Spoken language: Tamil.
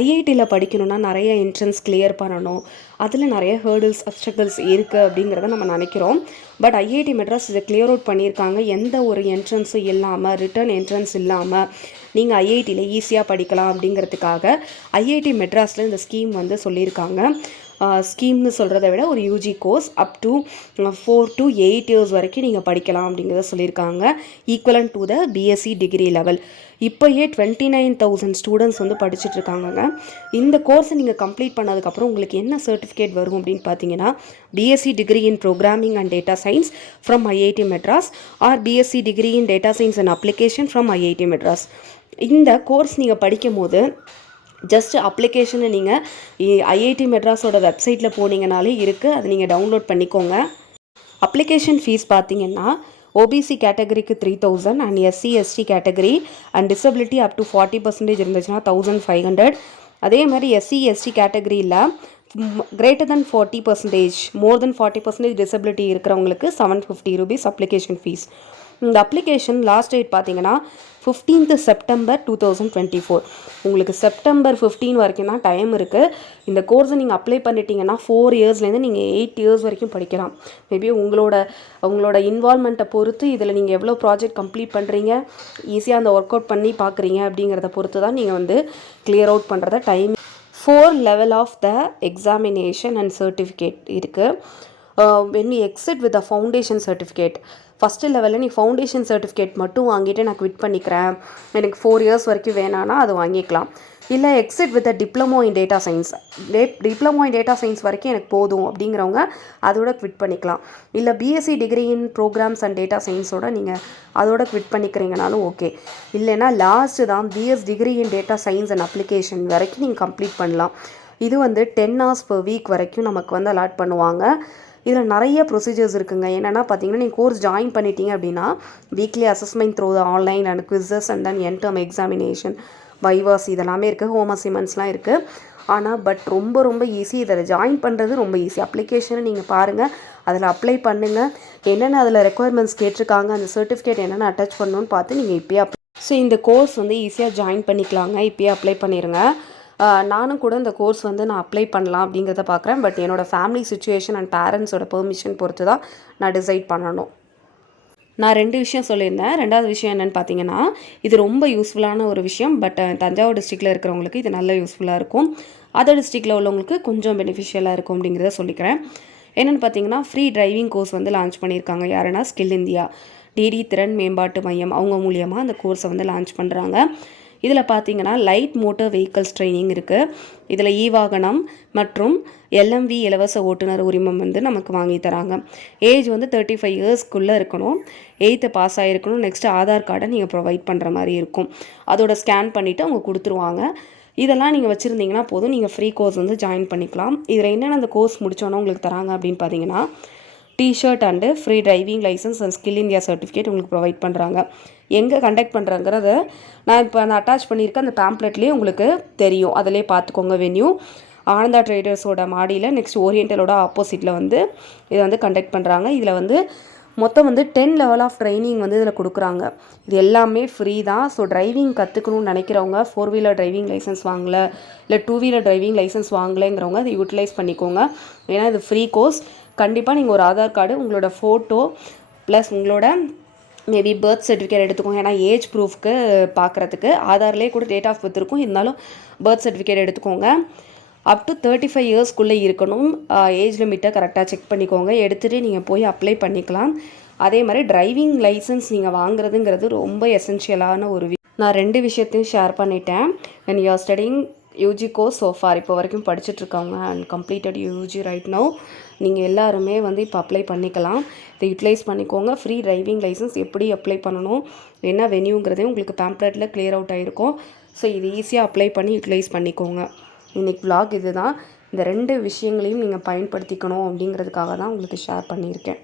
ஐஐடியில் படிக்கணும்னா நிறைய என்ட்ரன்ஸ் கிளியர் பண்ணணும், அதில் நிறைய ஹேர்டில்ஸ் அப்ஸ்டக்கிள்ஸ் இருக்குது அப்படிங்கிறத நம்ம நினைக்கிறோம். பட் ஐஐடி மெட்ராஸ் இதை கிளியர் அவுட் பண்ணியிருக்காங்க. எந்த ஒரு என்ட்ரன்ஸும் இல்லாமல், ரிட்டன் என்ட்ரன்ஸ் இல்லாமல் நீங்கள் ஐஐடியில் ஈஸியாக படிக்கலாம் அப்படிங்கிறதுக்காக ஐஐடி மெட்ராஸில் இந்த ஸ்கீம் வந்து சொல்லியிருக்காங்க. ஸ்கீம்னு சொல்கிறத விட ஒரு UG course up to 4 to 8 years வரைக்கும் நீங்கள் படிக்கலாம் அப்படிங்கிறத சொல்லியிருக்காங்க. Equivalent to the BSc degree level. இப்போயே 29,000 ஸ்டூடெண்ட்ஸ் வந்து படிச்சுட்ருக்காங்கங்க. இந்த கோர்ஸை நீங்கள் கம்ப்ளீட் பண்ணதுக்கப்புறம் உங்களுக்கு என்ன சர்டிஃபிகேட் வரும் அப்படின்னு பார்த்தீங்கன்னா, BSc degree in programming and data science from IIT Madras R BSc degree in data science and application from IIT Madras. இந்த கோர்ஸ் நீங்கள் படிக்கும் போது ஜஸ்ட் அப்ளிகேஷனை நீங்கள் ஐஐடி மெட்ராஸோட வெப்சைட்டில் போனீங்கனாலே இருக்குது, அதை நீங்கள் டவுன்லோட் பண்ணிக்கோங்க. அப்ளிகேஷன் ஃபீஸ் பார்த்தீங்கன்னா ஓபிசி கேட்டகரிக்கு 3,000 and SC ST category and disability up to 40% இருந்துச்சுன்னா 1,500. அதே மாதிரி எஸ்சி எஸ்டி கேட்டகரியில் greater than 40%, more than 40% disability இருக்கிறவங்களுக்கு 750 rupees அப்ளிகேஷன் ஃபீஸ். இந்த அப்ளிகேஷன் லாஸ்ட் டேட் பார்த்தீங்கன்னா 15th September 2024. உங்களுக்கு செப்டம்பர் 15 வரைக்கும் தான் டைம் இருக்குது. இந்த கோர்ஸை நீங்கள் அப்ளை பண்ணிட்டீங்கன்னா 4 இயர்ஸ்லேருந்து நீங்கள் 8 இயர்ஸ் வரைக்கும் படிக்கலாம். மேபி உங்களோட இன்வால்மெண்ட்டை பொறுத்து இதில் நீங்கள் எவ்வளோ ப்ராஜெக்ட் கம்ப்ளீட் பண்ணுறீங்க, ஈஸியாக அந்த ஒர்க் அவுட் பண்ணி பார்க்குறீங்க அப்படிங்கிறத பொறுத்து தான் நீங்கள் வந்து கிளியர் அவுட் பண்ணுறத time. 4 level of the examination and certificate இருக்குது. when you exit with a foundation certificate, first லெவலில் நீ ஃபவுண்டேஷன் சர்டிஃபிகேட் மட்டும் வாங்கிட்டு நான் குவிட் பண்ணிக்கிறேன், எனக்கு 4 இயர்ஸ் வரைக்கும் வேணான்னா அது வாங்கிக்கலாம். இல்லை exit with diploma in data science, diploma in data science வரைக்கும் எனக்கு போதும் அப்படிங்கிறவங்க அதோட குவிட் பண்ணிக்கலாம். இல்லை BSc degree in programs and data சயின்ஸோட நீங்கள் அதோட குவிட் பண்ணிக்கிறீங்கனாலும் ஓகே. இல்லைன்னா லாஸ்ட்டு தான் BS degree in data science and application வரைக்கும் நீங்கள் கம்ப்ளீட் பண்ணலாம். இது வந்து 10 hours per week வரைக்கும் நமக்கு வந்து அலாட் பண்ணுவாங்க. இதில் நிறைய ப்ரொசீஜர்ஸ் இருக்குங்க. என்னென்னா பார்த்தீங்கன்னா, நீங்கள் கோர்ஸ் ஜாயின் பண்ணிட்டீங்க அப்படின்னா weekly assessment through the online and quizzes and then end term examination, vivas இதெல்லாமே இருக்குது, ஹோம் அசைன்மெண்ட்ஸ்லாம் இருக்குது. ஆனால் பட் ரொம்ப ரொம்ப ஈஸி. இதில் ஜாயின் பண்ணுறது ரொம்ப ஈஸி. அப்ளிகேஷனை நீங்கள் பாருங்கள், அதில் அப்ளை பண்ணுங்கள், என்னென்ன அதில் ரெக்குயர்மெண்ட்ஸ் கேட்டிருக்காங்க, அந்த சர்டிஃபிகேட் என்னென்ன அட்டாச் பண்ணணும்னு பார்த்து நீங்கள் இப்போயே ஸோ இந்த கோர்ஸ் வந்து ஈஸியாக ஜாயின் பண்ணிக்கலாங்க. இப்போயே அப்ளை பண்ணிடுங்க. நானும் கூட இந்த கோர்ஸ் வந்து நான் அப்ளை பண்ணலாம் அப்படிங்கிறத பார்க்குறேன். பட் என்னோடய ஃபேமிலி சுச்சுவேஷன் அண்ட் பேரண்ட்ஸோட பெர்மிஷன் பொறுத்து தான் நான் டிசைட் பண்ணணும். நான் 2 விஷயம் சொல்லியிருந்தேன். 2வது விஷயம் என்னென்னு பார்த்தீங்கன்னா, இது ரொம்ப யூஸ்ஃபுல்லான ஒரு விஷயம். பட் தஞ்சாவூர் டிஸ்ட்ரிக்டில் இருக்கிறவங்களுக்கு இது நல்ல யூஸ்ஃபுல்லாக இருக்கும். அதர் டிஸ்ட்ரிக்டில் உள்ளவங்களுக்கு கொஞ்சம் பெனிஃபிஷியலாக இருக்கும் அப்படிங்கிறத சொல்லிக்கிறேன். என்னென்னு பார்த்தீங்கன்னா, ஃப்ரீ டிரைவிங் கோர்ஸ் வந்து லான்ச் பண்ணியிருக்காங்க. யாருன்னா ஸ்கில் இந்தியா டிடி திறன் மேம்பாட்டு மையம் அவங்க மூலியமாக அந்த கோர்ஸை வந்து லான்ச் பண்ணுறாங்க. இதில் பார்த்தீங்கன்னா லைட் மோட்டர் வெஹிக்கல்ஸ் ட்ரைனிங் இருக்குது. இதில் வாகனம் மற்றும் எல்எம்வி இலவச ஓட்டுநர் உரிமம் வந்து நமக்கு வாங்கி தராங்க. ஏஜ் வந்து 35 இயர்ஸ்க்குள்ளே இருக்கணும், 8th பாஸ் ஆகிருக்கணும். நெக்ஸ்ட்டு ஆதார் கார்டை நீங்கள் ப்ரொவைட் பண்ணுற மாதிரி இருக்கும். அதோட ஸ்கேன் பண்ணிவிட்டு அவங்க கொடுத்துருவாங்க. இதெல்லாம் நீங்கள் வச்சுருந்தீங்கன்னா போதும், நீங்கள் ஃப்ரீ கோர்ஸ் வந்து ஜாயின் பண்ணிக்கலாம். இதில் என்னென்ன அந்த கோர்ஸ் முடித்தோன்னா உங்களுக்கு தராங்க அப்படின்னு பார்த்தீங்கன்னா, T shirt and free driving licence and skill India certificate உங்களுக்கு ப்ரொவைட் பண்ணுறாங்க. எங்கே கண்டக்ட் பண்ணுறாங்கிறத நான் இப்போ அந்த அட்டாச் பண்ணியிருக்க அந்த பேம்ப்ளெட்லேயே உங்களுக்கு தெரியும். அதிலே பார்த்துக்கோங்க. வென்யூ ஆனந்தா ட்ரேடர்ஸோட மாடியில் நெக்ஸ்ட் ஓரியண்டலோட ஆப்போசிட்டில் வந்து இதை வந்து கண்டக்ட் பண்ணுறாங்க. இதில் வந்து மொத்தம் வந்து 10 level ஆஃப் ட்ரைனிங் வந்து இதில் கொடுக்குறாங்க. இது எல்லாமே ஃப்ரீ தான். ஸோ டிரைவிங் கற்றுக்கணும்னு நினைக்கிறவங்க, 4 wheeler டிரைவிங் லைசன்ஸ் வாங்கலை, இல்லை 2 wheeler டிரைவிங் லைசன்ஸ் வாங்கலைங்கிறவங்க அதை யூட்டிலைஸ் பண்ணிக்கோங்க. ஏன்னா இது ஃப்ரீ கோர்ஸ். கண்டிப்பாக நீங்கள் ஒரு ஆதார் கார்டு, உங்களோட ஃபோட்டோ ப்ளஸ் உங்களோட மேபி பர்த் சர்டிஃபிகேட் எடுத்துக்கோங்க. ஏன்னா ஏஜ் ப்ரூஃப்க்கு பார்க்குறதுக்கு ஆதார்லேயே கூட டேட் ஆஃப் பர்த் இருக்கும், இருந்தாலும் பர்த் சர்டிஃபிகேட் எடுத்துக்கோங்க. அப் டு 35 இயர்ஸ்க்குள்ளே இருக்கணும். ஏஜ் லிமிட்டை கரெக்டாக செக் பண்ணிக்கோங்க. எடுத்துகிட்டு நீங்கள் போய் அப்ளை பண்ணிக்கலாம். அதே மாதிரி டிரைவிங் லைசன்ஸ் நீங்கள் வாங்குறதுங்கிறது ரொம்ப எசென்ஷியலான ஒரு நான் 2 விஷயத்தையும் ஷேர் பண்ணிட்டேன். when you are studying UG course so far இப்போ வரைக்கும் படிச்சுட்ருக்காங்க and completed UG right now, நீங்கள் எல்லாருமே வந்து இப்போ அப்ளை பண்ணிக்கலாம். இதை யூட்டிலைஸ் பண்ணிக்கோங்க. ஃப்ரீ டிரைவிங் லைசன்ஸ் எப்படி அப்ளை பண்ணணும், என்ன வென்யூங்கிறதே உங்களுக்கு பேம்ப்ளெட்டில் கிளியர் அவுட் ஆகிருக்கும். ஸோ இது ஈஸியாக அப்ளை பண்ணி யூட்டிலைஸ் பண்ணிக்கோங்க. இன்றைக்கி vlog இது தான். இந்த 2 விஷயங்களையும் நீங்கள் பயன்படுத்திக்கணும் அப்படிங்கிறதுக்காக தான் உங்களுக்கு ஷேர் பண்ணியிருக்கேன்.